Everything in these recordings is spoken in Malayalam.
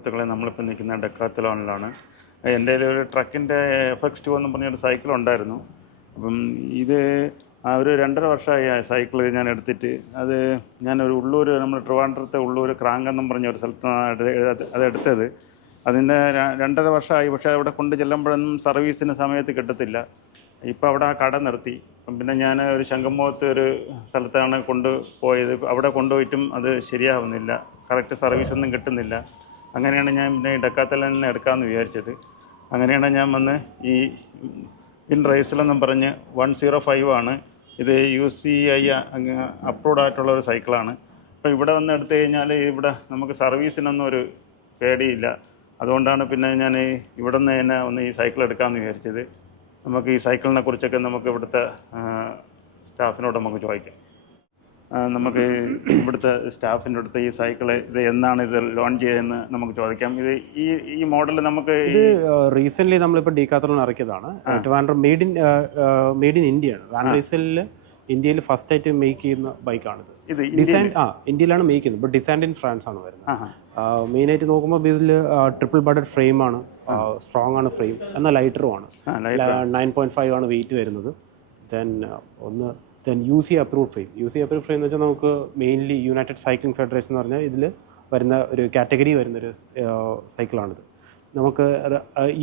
സുഹൃത്തുക്കളെ, നമ്മളിപ്പോൾ നിൽക്കുന്ന ഡെക്കാത്തലോണിലാണ്. എൻ്റെ ഒരു ട്രക്കിൻ്റെ FX2 എന്ന് പറഞ്ഞൊരു സൈക്കിൾ ഉണ്ടായിരുന്നു. അപ്പം ഇത് ഒരു 2.5 വർഷമായി ആ സൈക്കിൾ ഞാൻ എടുത്തിട്ട്. ഞാനൊരു ഉള്ളൂർ, നമ്മൾ ട്രിവാൻഡ്രത്തെ ഉള്ളൂർ ക്രാങ്കെന്നും പറഞ്ഞ ഒരു സ്ഥലത്താണ് അതെടുത്തത്. അതിൻ്റെ 2.5 വർഷമായി. പക്ഷേ അവിടെ കൊണ്ട് ചെല്ലുമ്പോഴൊന്നും സർവീസിന് സമയത്ത് കിട്ടത്തില്ല. ഇപ്പോൾ അവിടെ ആ കട നിർത്തി. പിന്നെ ഞാൻ ഒരു ശംഖുമുഖത്ത് ഒരു സ്ഥലത്താണ് കൊണ്ടുപോയത്. അവിടെ കൊണ്ടുപോയിട്ടും അത് ശരിയാവുന്നില്ല, കറക്റ്റ് സർവീസൊന്നും കിട്ടുന്നില്ല. അങ്ങനെയാണ് ഞാൻ പിന്നെ ഡെക്കാത്തലോണിൽ നിന്ന് എടുക്കാമെന്ന് വിചാരിച്ചത്. അങ്ങനെയാണ് ഞാൻ വന്ന് ഈ റേസിലെന്നും പറഞ്ഞ് 105 ആണ് ഇത്. UCI അപ്രൂവ്ഡ് ആയിട്ടുള്ള ഒരു സൈക്കിളാണ്. അപ്പോൾ ഇവിടെ വന്ന് എടുത്തു കഴിഞ്ഞാൽ ഇവിടെ നമുക്ക് സർവീസിനൊന്നും ഒരു പേടിയില്ല. അതുകൊണ്ടാണ് പിന്നെ ഞാൻ ഇവിടെ നിന്ന് തന്നെ ഒന്ന് ഈ സൈക്കിൾ എടുക്കാമെന്ന് വിചാരിച്ചത്. നമുക്ക് ഈ സൈക്കിളിനെ കുറിച്ചൊക്കെ നമുക്ക് ഇവിടുത്തെ സ്റ്റാഫിനോട് നമുക്ക് ചോദിക്കാം. നമുക്ക് ഇവിടുത്തെ സ്റ്റാഫിൻ്റെ അടുത്ത് ഈ സൈക്കിള് ഇത് എന്നാണ് ഇത് ലോഞ്ച് ചെയ്തതെന്ന് നമുക്ക് ചോദിക്കാം. ഈ മോഡൽ നമുക്ക് റീസെൻ്റ്ലി നമ്മളിപ്പോൾ ഡീക്കാത്തലോൺ ഇറക്കിയതാണ്. മെയ്ഡ് ഇൻ ഇന്ത്യയാണ്. വാൻ റീസെല്ലിൽ ഇന്ത്യയിൽ ഫസ്റ്റ് ആയിട്ട് മേക്ക് ചെയ്യുന്ന ബൈക്കാണിത്. ഇത് ഡിസൈൻ ഇന്ത്യയിലാണ് മേക്ക് ചെയ്യുന്നത്, ബട്ട് ഡിസൈൻഡ് ഇൻ ഫ്രാൻസ് ആണ് വരുന്നത്. മെയിനായിട്ട് നോക്കുമ്പോൾ ഇതിൽ ട്രിപ്പിൾ ബഡഡ് ഫ്രെയിമാണ്, സ്ട്രോങ് ആണ് ഫ്രെയിം, എന്നാൽ ലൈറ്ററും ആണ്. 9.5 ആണ് വെയിറ്റ് വരുന്നത്. Then UCI approved frame. UCI approved frame എന്ന് വെച്ചാൽ നമുക്ക് മെയിൻലി യുണൈറ്റഡ് സൈക്ലിംഗ് ഫെഡറേഷൻ എന്ന് പറഞ്ഞാൽ ഇതിൽ വരുന്ന ഒരു കാറ്റഗറി വരുന്നൊരു സൈക്കിളാണിത്. നമുക്ക്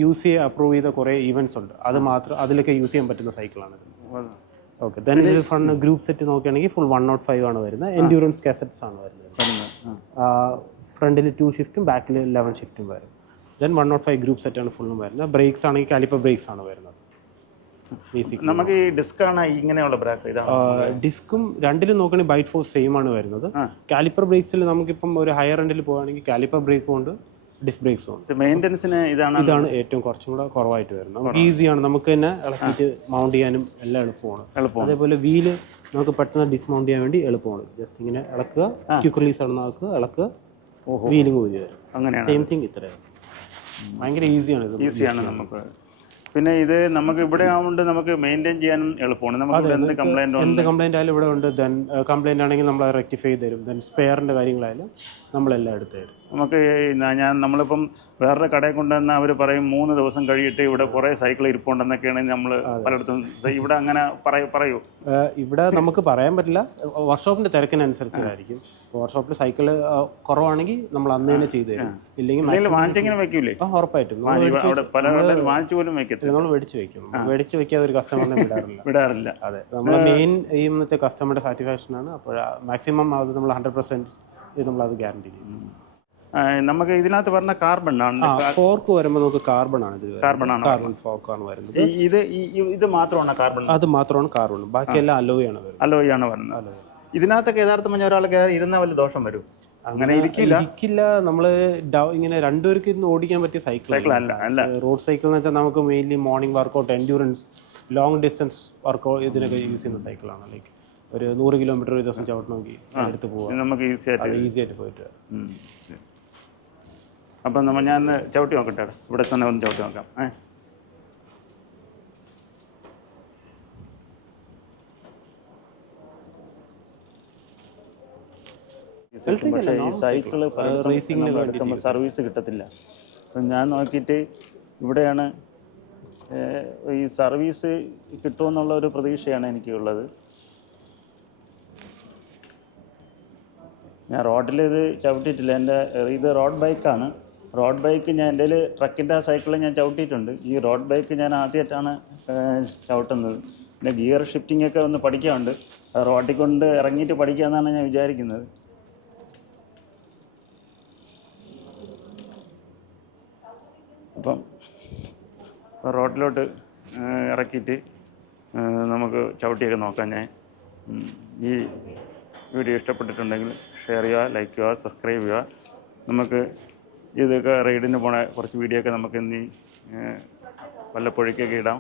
UCI അപ്രൂവ് ചെയ്ത കുറേ ഈവൻറ്റ്സ് ഉണ്ട്, അത് മാത്രം അതിലൊക്കെ യൂസ് ചെയ്യാൻ പറ്റുന്ന സൈക്കിളാണിത്. ഓക്കെ, ദെൻ ഇതിൽ ഫ്രണ്ട് ഗ്രൂപ്പ് സെറ്റ് നോക്കുകയാണെങ്കിൽ ഫുൾ 105 ആണ് വരുന്നത്. എൻഡ്യൂറൻസ് കാസറ്റ്സ് ആണ് വരുന്നത്. ഫ്രണ്ടിൽ 2 ഷിഫ്റ്റും ബാക്കിൽ 11 ഷിഫ്റ്റും വരും. ദെൻ 105 ഗ്രൂപ്പ് സെറ്റാണ് ഫുള്ളും വരുന്നത്. ബ്രേക്സ് ആണെങ്കിൽ കാലിപ്പർ ബ്രേക്സ് ആണ് വരുന്നത്. നമുക്ക് ഈ ഡിസ്കാണ് ഇങ്ങനെയുള്ള ബ്രേക്ക്. ഡിസ്കും രണ്ടിലും നോക്കുകയാണെങ്കിൽ ബൈറ്റ് ഫോഴ്സ് സെയിം ആണ് വരുന്നത്. കാലിപ്പർ ബ്രേക്സിൽ നമുക്കിപ്പം ഒരു ഹയർ എൻഡിൽ പോകുകയാണെങ്കിൽ കാലിപ്പർ ബ്രേക്കും ഉണ്ട്, ഡിസ്ക് ബ്രേക്സും ഉണ്ട്. മെയിൻ്റനൻസിന് ഇതാണ് ഏറ്റവും കുറച്ചും കൂടെ കുറവായിട്ട് വരുന്നത്. നമുക്ക് ഈസിയാണ്, നമുക്ക് തന്നെ ഇളക്കിയിട്ട് മൗണ്ട് ചെയ്യാനും എല്ലാം എളുപ്പമാണ്. അതേപോലെ വീല് നമുക്ക് പെട്ടെന്ന് ഡിസ്മൗണ്ട് ചെയ്യാൻ വേണ്ടി എളുപ്പമാണ്. ജസ്റ്റ് ഇങ്ങനെ ഇളക്കുക, ക്വിക്ക് റിലീസ് ആണ് നോക്കുക, ഇളക്കുക, വീലിംഗ് ഊരി വരും. അങ്ങനെ സെയിം തിങ് ഇത്രയാണ്. ഭയങ്കര ഈസിയാണ് നമുക്ക്. പിന്നെ ഇത് നമുക്ക് ഇവിടെ ആവുകൊണ്ട് നമുക്ക് മെയിൻറ്റെയിൻ ചെയ്യാനും എളുപ്പമാണ്. നമുക്ക് എന്ത് കംപ്ലൈൻറ്റ് ആയാലും ഇവിടെ ഉണ്ട്. ദെൻ കംപ്ലൈൻറ്റ് ആണെങ്കിൽ നമ്മൾ റെക്ടിഫൈ ചെയ്ത് തരും. ദെൻ സ്പെയറിൻ്റെ കാര്യങ്ങളായാലും നമ്മളെല്ലാം എടുത്ത് തരും. നമുക്ക് നമ്മളിപ്പം വേറൊരു കടയിൽ കൊണ്ടുവന്ന് അവർ പറയും 3 ദിവസം കഴിയിട്ട് ഇവിടെ കുറേ സൈക്കിൾ ഇരിപ്പുണ്ടെന്നൊക്കെയാണ് നമ്മൾ പലയിടത്തും. ഇവിടെ അങ്ങനെ പറയൂ? ഇവിടെ നമുക്ക് പറയാൻ പറ്റില്ല, വർക്ക്ഷോപ്പിൻ്റെ തിരക്കിനനുസരിച്ചായിരിക്കും. വർക്ക്ഷോപ്പിൽ സൈക്കിൾ കുറവാണെങ്കിൽ നമ്മൾ അന്ന് തന്നെ ചെയ്തു തരും. ഇല്ലെങ്കിൽ വാങ്ങിച്ചെങ്ങനെ വെക്കൂലേ? ഉറപ്പായിട്ടും നമ്മൾ മേടിച്ച് വെക്കും. മേടിച്ച് വെക്കാതെ ഒരു കസ്റ്റമറിനെ വിടാറില്ല. അതെ, നമ്മുടെ മെയിൻ എയിം എന്ന് വെച്ചാൽ കസ്റ്റമറുടെ സാറ്റിസ്ഫാക്ഷനാണ്. അപ്പോൾ മാക്സിമം അത് നമ്മൾ 100% നമ്മളത് ഗ്യാരണ്ടി ചെയ്യും. നമുക്ക് ഇതിനകത്ത് പറഞ്ഞ കാർബൺ ആണ്. ഫോർക്ക് വരുമ്പോൾ നമുക്ക് കാർബൺ ആണ് ഫോർക്കാണ് വരുന്നത്. ഇത് മാത്രമാണ് കാർബൺ? അത് മാത്രമാണ് കാർബൺ, ബാക്കിയെല്ലാം അലോയ് ആണ് വരുന്നത്. ഇതിനകത്തൊക്കെ യഥാർത്ഥം പറഞ്ഞ ഒരാൾ ഇരുന്ന വലിയ ദോഷം വരും? അങ്ങനെ ഇരിക്കില്ല. നമ്മള് ഇങ്ങനെ രണ്ടുപേർക്ക് ഇന്ന് ഓടിക്കാൻ പറ്റിയ സൈക്കിൾ അല്ല. റോഡ് സൈക്കിൾ എന്ന് വെച്ചാൽ നമുക്ക് mainly morning workout, endurance, long distance workout ഇതിനൊക്കെ യൂസ് ചെയ്യുന്ന സൈക്കിളാണ്. ലൈക്ക് ഒരു 100 കിലോമീറ്റർ ഒരു ദിവസം ചവിട്ടണമെങ്കിൽ എടുത്ത് പോകാം, നമുക്ക് ഈസി ആയിട്ട് പോയിട്ട്. അപ്പം ഞാൻ ചവിട്ടി നോക്കട്ടെ, ഇവിടെ തന്നെ ഒന്ന് ചവിട്ടി നോക്കാം. പക്ഷേ ഈ സൈക്കിള് റേസിംഗിന് സർവീസ് കിട്ടത്തില്ല. അപ്പം ഞാൻ നോക്കിയിട്ട് ഇവിടെയാണ് ഈ സർവീസ് കിട്ടുമെന്നുള്ള ഒരു പ്രതീക്ഷയാണ് എനിക്കുള്ളത്. ഞാൻ റോഡിൽ ഇത് ചവിട്ടിയിട്ടില്ല. ഇത് റോഡ് ബൈക്കാണ്. റോഡ് ബൈക്ക് എൻ്റെ ട്രക്കിൻ്റെ ആ സൈക്കിൾ ഞാൻ ചവിട്ടിയിട്ടുണ്ട്. ഈ റോഡ് ബൈക്ക് ഞാൻ ആദ്യമായിട്ടാണ് ചവിട്ടുന്നത്. പിന്നെ ഗിയർ ഷിഫ്റ്റിംഗ് ഒക്കെ ഒന്ന് പഠിക്കാറുണ്ട്. റോഡിൽ കൊണ്ട് ഇറങ്ങിയിട്ട് പഠിക്കാമെന്നാണ് ഞാൻ വിചാരിക്കുന്നത്. അപ്പം റോഡിലോട്ട് ഇറക്കിയിട്ട് നമുക്ക് ചവിട്ടിയൊക്കെ നോക്കാം. ഞാൻ ഈ വീഡിയോ ഇഷ്ടപ്പെട്ടിട്ടുണ്ടെങ്കിൽ ഷെയർ ചെയ്യുക, ലൈക്ക് ചെയ്യുക, സബ്സ്ക്രൈബ് ചെയ്യുക. നമുക്ക് ഇതൊക്കെ റൈഡിന് പോണ കുറച്ച് വീഡിയോ ഒക്കെ നമുക്ക് വല്ലപ്പോഴേക്കൊക്കെ ഇടാം.